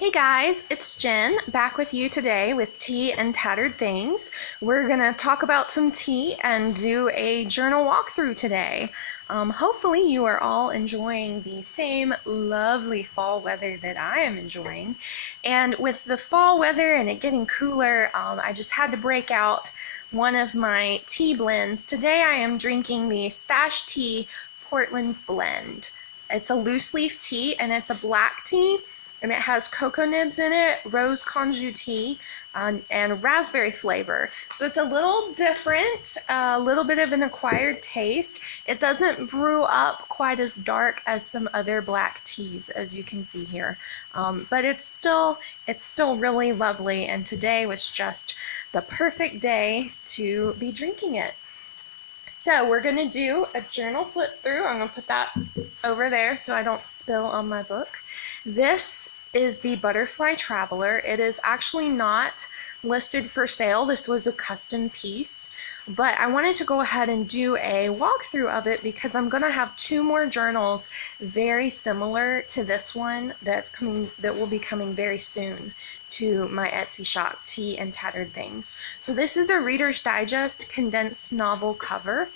Hey guys, it's Jen back with you today with Tea and Tattered Things. We're going to talk about some tea and do a journal walkthrough today. Hopefully you are all enjoying the same lovely fall weather that I am enjoying. And with the fall weather and it getting cooler, I just had to break out one of my tea blends. Today I am drinking the Stash Tea Portland Blend. It's a loose leaf tea and it's a black tea. And it has cocoa nibs in it, rose congee tea, and raspberry flavor. So it's a little different, a little bit of an acquired taste. It doesn't brew up quite as dark as some other black teas, as you can see here. But it's still really lovely, and today was just the perfect day to be drinking it. So we're going to do a journal flip through. I'm going to put that over there so I don't spill on my book. This is the Butterfly Traveler. It is actually not listed for sale. This was a custom piece, but I wanted to go ahead and do a walkthrough of it because I'm going to have two more journals very similar to this one that will be coming very soon to my Etsy shop, Tea and Tattered Things. So this is a Reader's Digest condensed novel cover.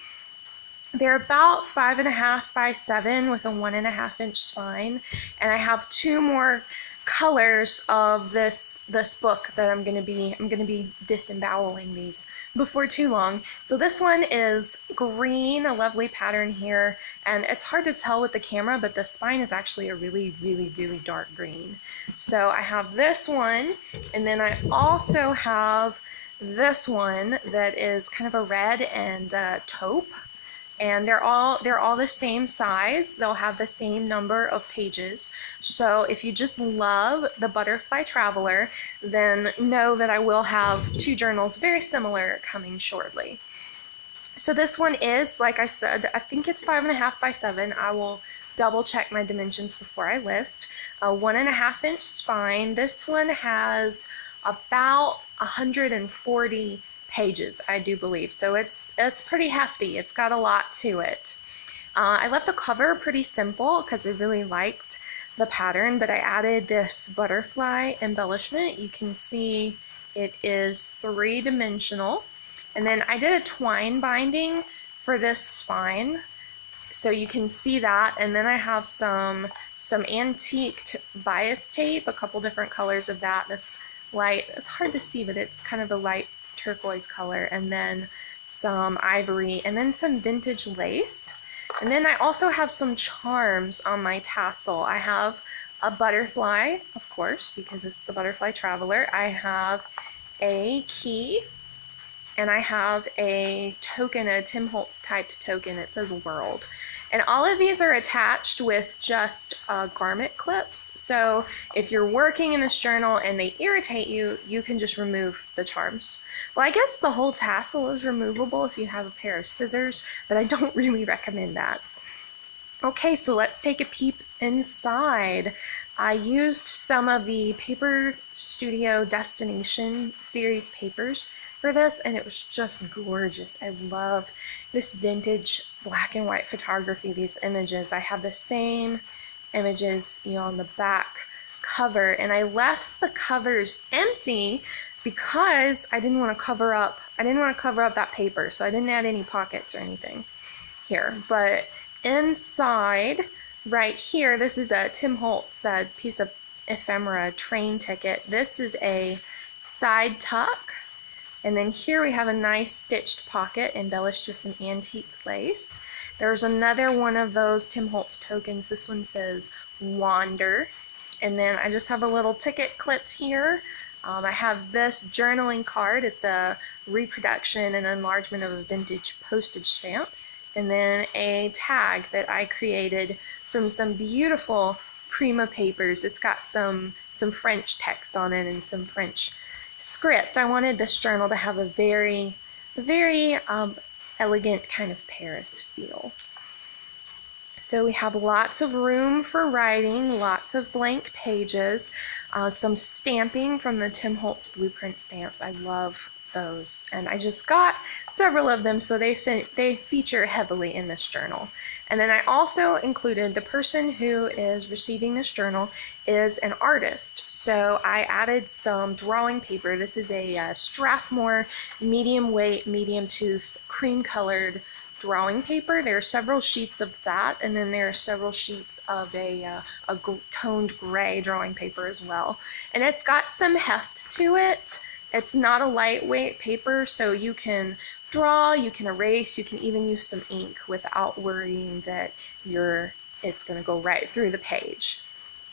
They're about 5.5 by 7 with a 1.5 inch spine, and I have two more colors of this book that I'm gonna be disemboweling these before too long. So this one is green, a lovely pattern here, and it's hard to tell with the camera, but the spine is actually a really dark green. So I have this one, and then I also have this one that is kind of a red and taupe. And they're all the same size. They'll have the same number of pages. So if you just love the Butterfly Traveler, then know that I will have two journals very similar coming shortly. So this one is, like I said, I think it's 5.5 by 7. I will double check my dimensions before I list. A 1.5 inch spine. This one has about 140 pages, I do believe, so it's pretty hefty. It's got a lot to it. I left the cover pretty simple because I really liked the pattern, but I added this butterfly embellishment. You can see it is 3-dimensional, and then I did a twine binding for this spine, so you can see that. And then I have some antique bias tape, a couple different colors of that. This light, it's hard to see, but it's kind of a light turquoise color, and then some ivory, and then some vintage lace. And then I also have some charms on my tassel. I have a butterfly, of course, because it's the Butterfly Traveler. I have a key, and I have a token, a Tim Holtz typed token. It says World. And all of these are attached with just garment clips. So if you're working in this journal and they irritate you, you can just remove the charms. Well, I guess the whole tassel is removable if you have a pair of scissors, but I don't really recommend that. Okay, so let's take a peep inside. I used some of the Paper Studio Destination series papers for this, and it was just gorgeous. I love this vintage black and white photography, these images. I have the same images, on the back cover, and I left the covers empty because I didn't want to cover up that paper, so I didn't add any pockets or anything here. But inside right here, this is a Tim Holtz piece of ephemera train ticket. This is a side tuck. And then here we have a nice stitched pocket embellished with some antique lace. There's another one of those Tim Holtz tokens. This one says Wander. And then I just have a little ticket clipped here. I have this journaling card. It's a reproduction and enlargement of a vintage postage stamp. And then a tag that I created from some beautiful Prima papers. It's got some French text on it and some French script. I wanted this journal to have a very elegant kind of Paris feel. So we have lots of room for writing, lots of blank pages, some stamping from the Tim Holtz blueprint stamps. I love those, and I just got several of them, so they feature heavily in this journal. And then I also included the person who is receiving this journal is an artist, so I added some drawing paper. This is a Strathmore medium weight, medium tooth, cream colored drawing paper. There are several sheets of that, and then there are several sheets of a toned gray drawing paper as well. And it's got some heft to it. It's not a lightweight paper, so you can draw, you can erase, you can even use some ink without worrying that it's going to go right through the page.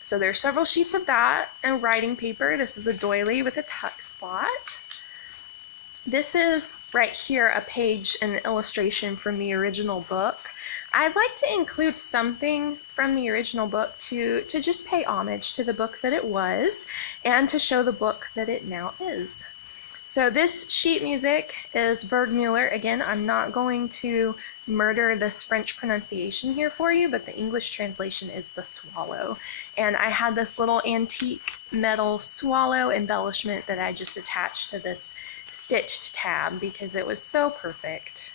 So there are several sheets of that and writing paper. This is a doily with a tuck spot. This is right here a page, an illustration from the original book. I'd like to include something from the original book to just pay homage to the book that it was and to show the book that it now is. So this sheet music is Bergmüller. Again, I'm not going to murder this French pronunciation here for you, but the English translation is the swallow. And I had this little antique metal swallow embellishment that I just attached to this stitched tab because it was so perfect.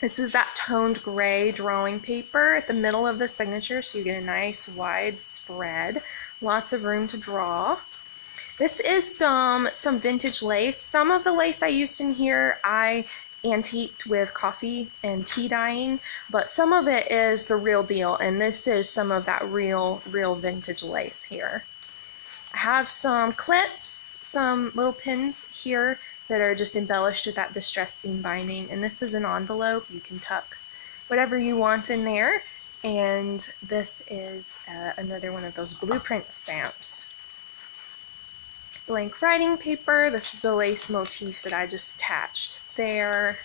This is that toned gray drawing paper at the middle of the signature, so you get a nice wide spread, lots of room to draw. This is some vintage lace. Some of the lace I used in here I antiqued with coffee and tea dyeing, but some of it is the real deal, and this is some of that real vintage lace here. I have some clips, some little pins here that are just embellished with that distress seam binding, and this is an envelope. You can tuck whatever you want in there, and this is another one of those blueprint stamps. Blank writing paper. This is a lace motif that I just attached there.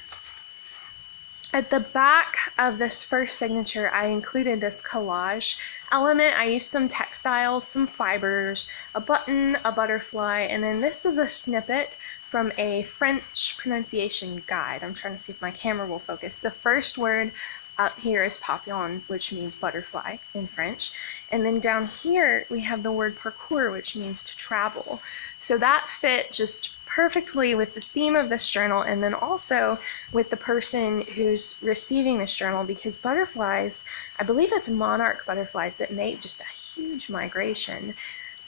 At the back of this first signature, I included this collage element. I used some textiles, some fibers, a button, a butterfly, and then this is a snippet from a French pronunciation guide. I'm trying to see if my camera will focus. The first word up here is papillon, which means butterfly in French. And then down here we have the word parcours, which means to travel. So that fit just perfectly with the theme of this journal, and then also with the person who's receiving this journal, because butterflies, I believe it's monarch butterflies that make just a huge migration.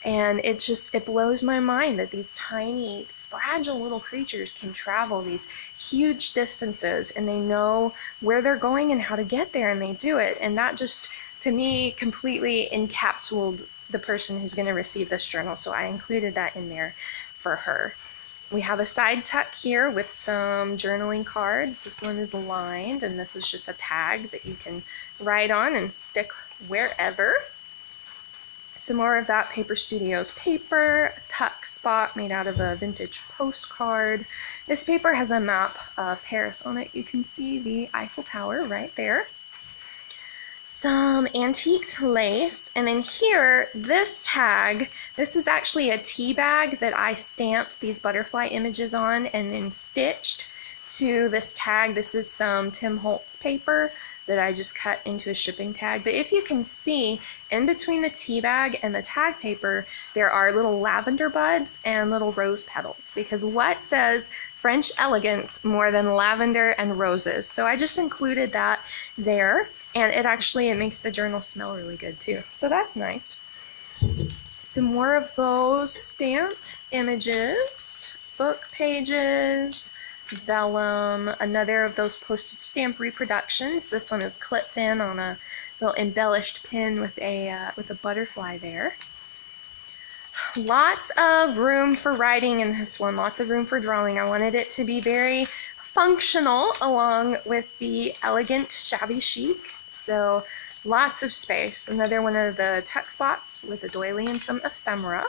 And it blows my mind that these tiny, fragile little creatures can travel these huge distances, and they know where they're going and how to get there, and they do it. And that just, to me, completely encapsulated the person who's going to receive this journal, so I included that in there for her. We have a side tuck here with some journaling cards. This one is lined, and this is just a tag that you can write on and stick wherever. Some more of that Paper Studios paper, tuck spot made out of a vintage postcard. This paper has a map of Paris on it. You can see the Eiffel Tower right there. Some antiqued lace, and then here, this tag, this is actually a tea bag that I stamped these butterfly images on and then stitched to this tag. This is some Tim Holtz paper that I just cut into a shipping tag. But if you can see, in between the tea bag and the tag paper, there are little lavender buds and little rose petals, because what says French elegance more than lavender and roses? So I just included that there, and it makes the journal smell really good too. So that's nice. Some more of those stamped images, book pages, vellum, another of those postage stamp reproductions. This one is clipped in on a little embellished pin with a butterfly there. Lots of room for writing in this one, lots of room for drawing. I wanted it to be very functional along with the elegant shabby chic, so lots of space. Another one of the tuck spots with a doily and some ephemera.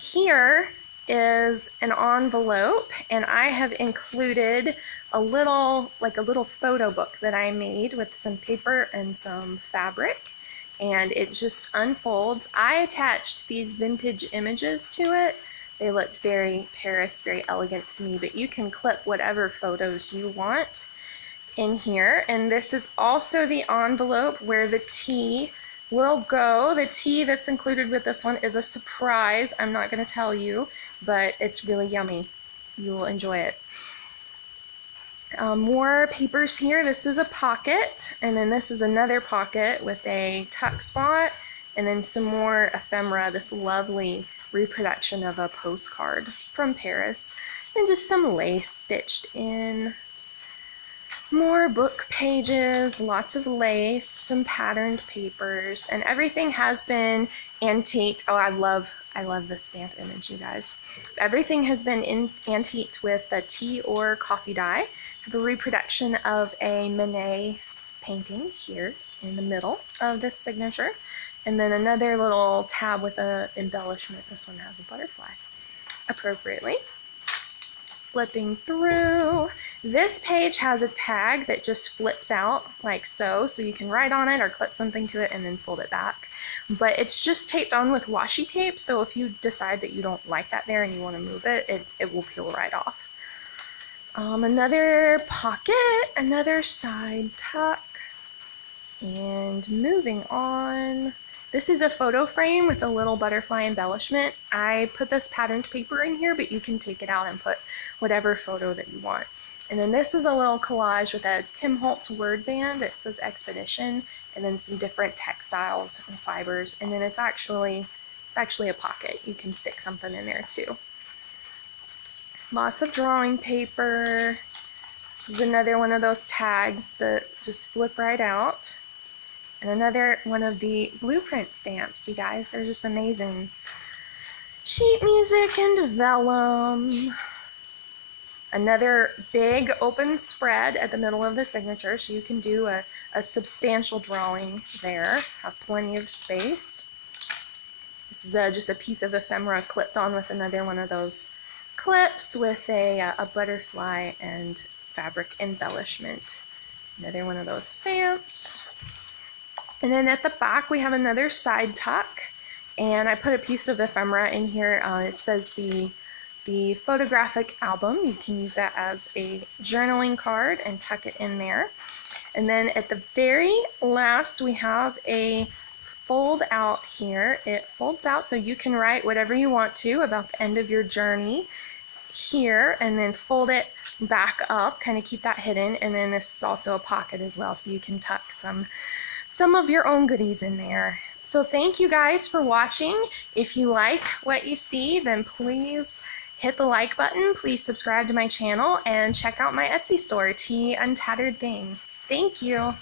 Here is an envelope, and I have included a little photo book that I made with some paper and some fabric, and it just unfolds. I attached these vintage images to it. They looked very Paris, very elegant to me, but you can clip whatever photos you want in here. And this is also the envelope where the T will go. The tea that's included with this one is a surprise. I'm not going to tell you, but it's really yummy. You will enjoy it. More papers here. This is a pocket, and then this is another pocket with a tuck spot, and then some more ephemera, this lovely reproduction of a postcard from Paris, and just some lace stitched in. More book pages, lots of lace, some patterned papers, and everything has been antiqued. Oh, I love this stamp image, you guys. Everything has been antiqued with a tea or coffee dye. I have a reproduction of a Manet painting here in the middle of this signature. And then another little tab with an embellishment. This one has a butterfly, appropriately. Flipping through, this page has a tag that just flips out like so you can write on it or clip something to it and then fold it back. But it's just taped on with washi tape, so if you decide that you don't like that there and you want to move it, it will peel right off. Another pocket, another side tuck, and moving on. This is a photo frame with a little butterfly embellishment. I put this patterned paper in here, but you can take it out and put whatever photo that you want. And then this is a little collage with a Tim Holtz word band that says Expedition, and then some different textiles and fibers. And then it's actually a pocket. You can stick something in there too. Lots of drawing paper. This is another one of those tags that just flip right out. And another one of the blueprint stamps, you guys. They're just amazing. Sheet music and vellum. Another big open spread at the middle of the signature, so you can do a substantial drawing there. Have plenty of space. This is just a piece of ephemera clipped on with another one of those clips with a butterfly and fabric embellishment. Another one of those stamps. And then at the back we have another side tuck, and I put a piece of ephemera in here. It says the photographic album. You can use that as a journaling card and tuck it in there. And then at the very last we have a fold out here. It folds out so you can write whatever you want to about the end of your journey here, and then fold it back up, kind of keep that hidden. And then this is also a pocket as well, so you can tuck some of your own goodies in there. So thank you guys for watching. If you like what you see, then please hit the like button. Please subscribe to my channel and check out my Etsy store, Tea Untattered Things. Thank you.